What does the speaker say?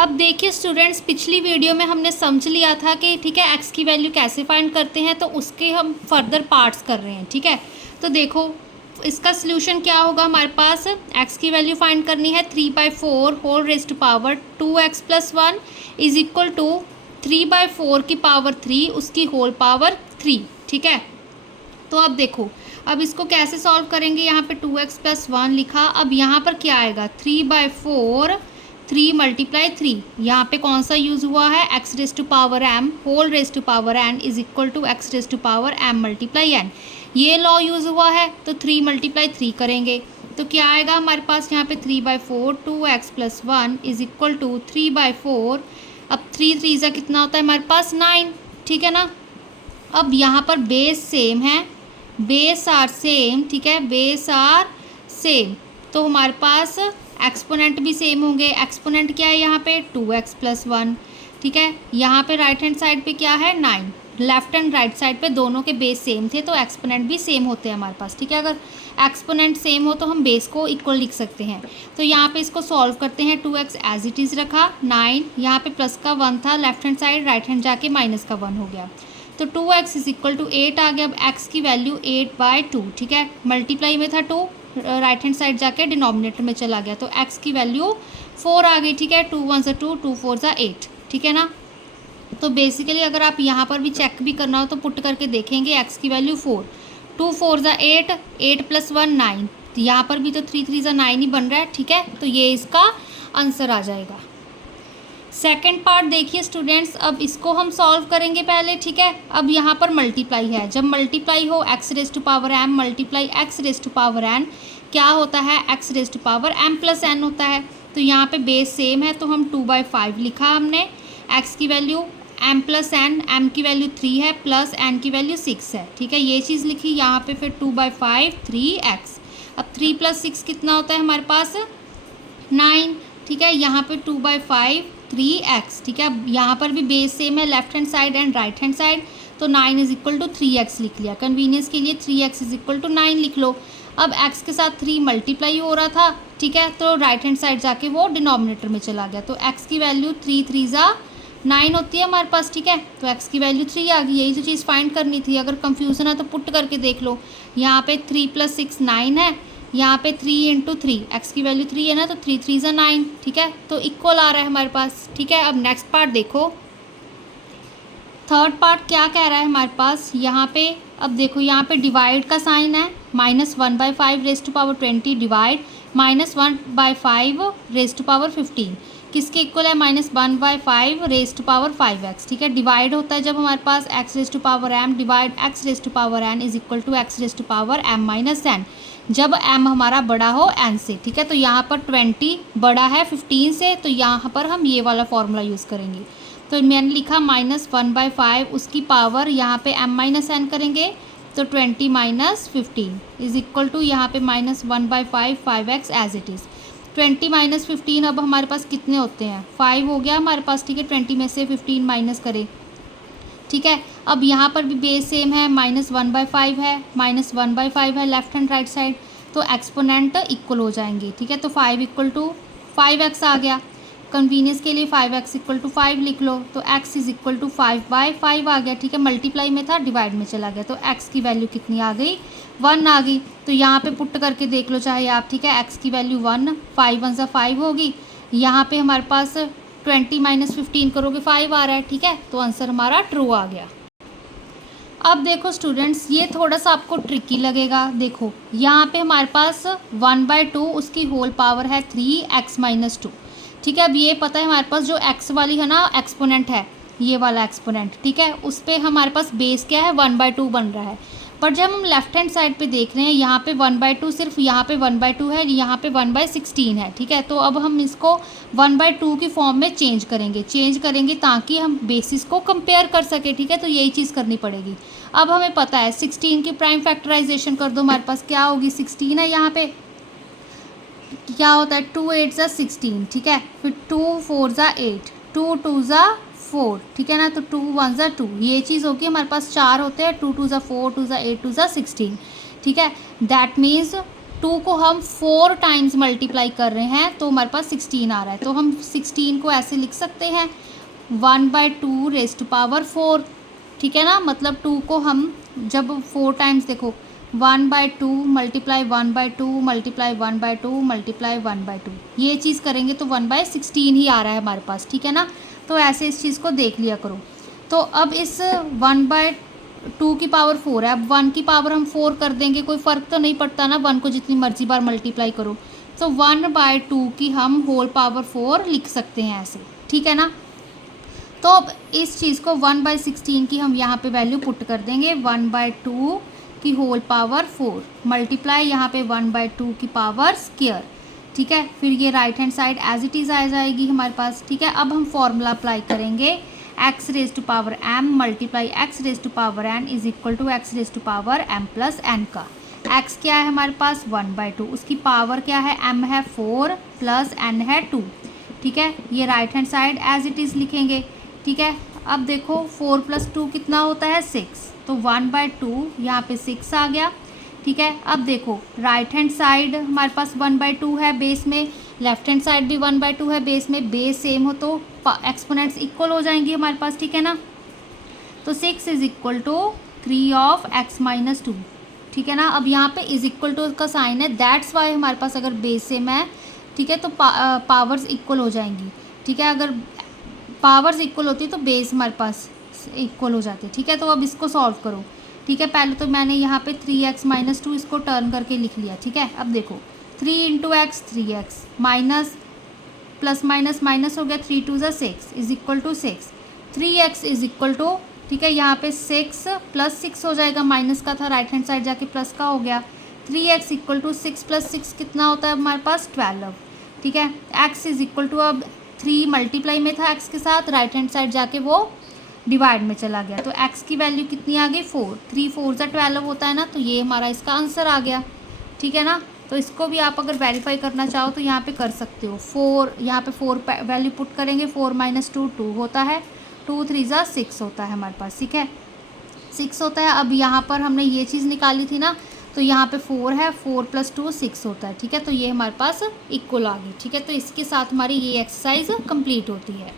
अब देखिए स्टूडेंट्स, पिछली वीडियो में हमने समझ लिया था कि ठीक है एक्स की वैल्यू कैसे फाइंड करते हैं, तो उसके हम फर्दर पार्ट्स कर रहे हैं। ठीक है, तो देखो इसका सोल्यूशन क्या होगा। हमारे पास एक्स की वैल्यू फाइंड करनी है 3/4 whole raise to power 2x + 1 is equal to 3/4 की पावर 3 उसकी होल पावर 3। ठीक है, तो अब देखो अब इसको कैसे सॉल्व करेंगे। यहाँ पे 2x + 1 लिखा, अब यहाँ पर क्या आएगा 3/4 3 × 3। यहाँ पे कौन सा यूज़ हुआ है, x⁻m whole raise to power n is equal to x⁻m × n। ये लॉ यूज़ हुआ है, तो 3 × 3 करेंगे तो क्या आएगा हमारे पास यहाँ पे 3/4 2x + 1 इज इक्वल टू 3/4। अब 3 3 कितना होता है हमारे पास 9। ठीक है ना, अब यहाँ पर बेस सेम है, बेस आर सेम। ठीक है, बेस आर सेम, तो हमारे पास एक्सपोनेंट भी सेम होंगे। एक्सपोनेंट क्या है यहाँ पे 2x + 1। ठीक है, यहाँ पे राइट हैंड साइड पे क्या है 9, लेफ्ट एंड राइट साइड पे दोनों के बेस सेम थे, तो एक्सपोनेंट भी सेम होते हैं हमारे पास। ठीक है, अगर एक्सपोनेंट सेम हो तो हम बेस को इक्वल लिख सकते हैं। तो यहाँ पे इसको सॉल्व करते हैं। 2x एज इट इज़ रखा, 9 यहाँ पे प्लस का 1 था left hand side, right hand जाके माइनस का 1 हो गया, तो 2x इज इक्वल टू 8 आ गया। अब x की वैल्यू 8/2। ठीक है, मल्टीप्लाई में था 2, राइट हैंड साइड जाके डिनोमिनेटर में चला गया, तो x की वैल्यू 4 आ गई। ठीक है, 2 × 1 = 2 2 4 = 8। ठीक है ना, तो बेसिकली अगर आप यहाँ पर भी चेक भी करना हो तो पुट करके देखेंगे x की वैल्यू 4, 2 4 = 8, 8 + 1 9, तो यहाँ पर भी तो 3 3 = 9 ही बन रहा है। ठीक है, तो ये इसका आंसर आ जाएगा। सेकेंड पार्ट देखिए स्टूडेंट्स, अब इसको हम सॉल्व करेंगे पहले। ठीक है, अब यहाँ पर मल्टीप्लाई है, जब मल्टीप्लाई हो x⁻m मल्टीप्लाई x⁻n क्या होता है x⁻m + n होता है। तो यहाँ पे बेस सेम है, तो हम 2/5 लिखा हमने। x की वैल्यू m + n, m की वैल्यू 3 है प्लस n की वैल्यू 6 है। ठीक है, ये चीज़ लिखी। यहाँ पे फिर 2/5 3x। अब 3 + 6 कितना होता है हमारे पास 9। ठीक है, यहाँ पे 2/5 3x। ठीक है, अब यहाँ पर भी बेस सेम है left hand side and right hand side, तो 9 इज इक्वल टू 3x लिख लिया। कन्वीनियंस के लिए 3x इज इक्वल टू 9 लिख लो। अब x के साथ 3 मल्टीप्लाई हो रहा था। ठीक है, तो राइट हैंड साइड जाके वो डिनोमिनेटर में चला गया, तो x की वैल्यू 3 3 = 9 होती है हमारे पास। ठीक है, तो x की वैल्यू 3 आ गई। यही तो चीज़ फाइंड करनी थी। अगर कंफ्यूजन है तो पुट करके देख लो। यहाँ पे 3 + 6 9 है, यहाँ पे 3 × 3, x की वैल्यू 3 है ना, तो 3 3 = 9। ठीक है, तो इक्वल आ रहा है हमारे पास। ठीक है, अब नेक्स्ट पार्ट देखो, थर्ड पार्ट क्या कह रहा है हमारे पास यहाँ पे। अब देखो यहाँ पे डिवाइड का साइन है, -1/5 raise to power 20 divide -1/5 raise to power 15 किसके इक्वल है -1/5 रेज़ टू पावर 5x। ठीक है, डिवाइड होता है जब हमारे पास x⁻m divide x⁻n is equal to x⁻m - n, जब m हमारा बड़ा हो n से। ठीक है, तो यहाँ पर 20 बड़ा है 15 से, तो यहाँ पर हम ये वाला फॉर्मूला यूज़ करेंगे। तो मैंने लिखा -1/5 उसकी पावर यहाँ पे m - n करेंगे, तो 20 - 15 इज इक्वल टू यहाँ पे -1/5 5x एज इट इज़। 20 - 15 अब हमारे पास कितने होते हैं 5 हो गया हमारे पास। ठीक है, 20 में से 15 माइनस करें। ठीक है, अब यहाँ पर भी बेस सेम है, -1/5 है, -1/5 है लेफ्ट एंड राइट साइड, तो एक्सपोनेंट इक्वल हो जाएंगे। ठीक है, तो 5 = 5x आ गया। कन्वीनियंस के लिए 5x = 5 लिख लो, तो x इज इक्वल टू 5/5 आ गया। ठीक है, मल्टीप्लाई में था डिवाइड में चला गया, तो x की वैल्यू कितनी आ गई 1 आ गई। तो यहाँ पे पुट करके देख लो चाहे आप। ठीक है, x की वैल्यू 1, 5 1 = 5 होगी। यहाँ पे हमारे पास 20 - 15 करोगे 5 आ रहा है। ठीक है, तो आंसर हमारा ट्रू आ गया। अब देखो स्टूडेंट्स, ये थोड़ा सा आपको ट्रिकी लगेगा। देखो यहाँ पे हमारे पास 1/2 उसकी होल पावर है 3x - 2। ठीक है, अब ये पता है हमारे पास जो x वाली है ना एक्सपोनेंट है, ये वाला एक्सपोनेंट। ठीक है, उस पर हमारे पास बेस क्या है 1/2 बन रहा है। पर जब हम लेफ्ट हैंड साइड पे देख रहे हैं, यहाँ पे 1/2 सिर्फ यहाँ पे 1/2 है, यहाँ पे 1/16 है। ठीक है, तो अब हम इसको 1/2 की फॉर्म में चेंज करेंगे ताकि हम बेसिस को कंपेयर कर सके। ठीक है, तो यही चीज़ करनी पड़ेगी। अब हमें पता है 16 की प्राइम फैक्टराइजेशन कर दो, हमारे पास क्या होगी 16 है। यहाँ पे क्या होता है 2 8 = 16। ठीक है, फिर 2 4 = 8, 2 2 = 4। ठीक है ना, तो 2 1 = 2, ये चीज़ होगी। हमारे पास 4 होते हैं, 2 2 = 4, 2 = 8, 2 = 16। ठीक है, दैट मीन्स 2 को हम 4 टाइम्स मल्टीप्लाई कर रहे हैं तो हमारे पास 16 आ रहा है। तो हम 16 को ऐसे लिख सकते हैं 1/2 रेज़ टू पावर 4, ठीक है ना। मतलब 2 को हम जब 4 टाइम्स, देखो 1/2 मल्टीप्लाई 1/2 मल्टीप्लाई 1/2 मल्टीप्लाई 1/2, ये चीज़ करेंगे तो 1/16 ही आ रहा है हमारे पास, ठीक है ना। तो ऐसे इस चीज़ को देख लिया करो। तो अब इस 1/2 की पावर 4 है, अब 1 की पावर हम 4 कर देंगे, कोई फ़र्क तो नहीं पड़ता ना, 1 को जितनी मर्जी बार मल्टीप्लाई करो। तो 1/2 की हम होल पावर 4 लिख सकते हैं ऐसे, ठीक है ना। तो अब इस चीज़ को 1/16 की हम यहाँ पे वैल्यू पुट कर देंगे, 1/2 की होल पावर 4 मल्टीप्लाई यहाँ पे 1/2 की पावर स्क्वायर, ठीक है। फिर ये right hand side as it is आ जाएगी हमारे पास, ठीक है। अब हम फॉर्मूला अप्लाई करेंगे, x raise to power m multiply x raise to power n is equal to x raise to power m plus n का। x क्या है हमारे पास 1/2, उसकी पावर क्या है, m है 4 प्लस n है 2, ठीक है। ये right hand side as it is लिखेंगे, ठीक है। अब देखो 4 + 2 कितना होता है 6, तो 1/2 यहाँ पे 6 आ गया, ठीक है। अब देखो राइट हैंड साइड हमारे पास 1/2 है बेस में, लेफ्ट हैंड साइड भी 1/2 है बेस में, बेस सेम हो तो एक्सपोनेंट्स इक्वल हो जाएंगी हमारे पास, ठीक है ना। तो 6 is equal to 3 of x - 2, ठीक है ना। अब यहाँ पे इज इक्वल टू का साइन है, दैट्स वाई हमारे पास अगर बेस सेम है, ठीक है, तो पावर्स इक्वल हो जाएंगी, ठीक है। अगर पावर्स इक्वल होती है तो बेस हमारे पास इक्वल हो जाते हैं, ठीक है। तो अब इसको सॉल्व करो, ठीक है। पहले तो मैंने यहाँ पे 3x - 2 इसको टर्न करके लिख लिया, ठीक है। अब देखो 3 × x 3x minus plus minus minus हो गया, 3 × 2 = 6 is equal to 6, 3x is equal to, ठीक है, यहाँ पे 6 + 6 हो जाएगा, माइनस का था राइट हैंड साइड जाके प्लस का हो गया। 3x इक्वल टू 6 + 6 कितना होता है हमारे पास 12, ठीक है। x इज इक्वल टू, अब 3 मल्टीप्लाई में था x के साथ, राइट हैंड साइड जाके वो डिवाइड में चला गया, तो x की वैल्यू कितनी आ गई 4, 3 × 4 = 12 होता है ना, तो ये हमारा इसका आंसर आ गया, ठीक है ना। तो इसको भी आप अगर वेरीफाई करना चाहो तो यहाँ पे कर सकते हो। 4 यहाँ पे 4 वैल्यू पुट करेंगे, 4 - 2 2 होता है, 2 × 3 = 6 होता है हमारे पास, ठीक है, 6 होता है। अब यहाँ पर हमने ये चीज़ निकाली थी ना, तो यहाँ पे 4 है, 4 + 2 6 होता है, ठीक है। तो ये हमारे पास इक्वल आ गई, ठीक है। तो इसके साथ हमारी ये एक्सरसाइज कंप्लीट होती है।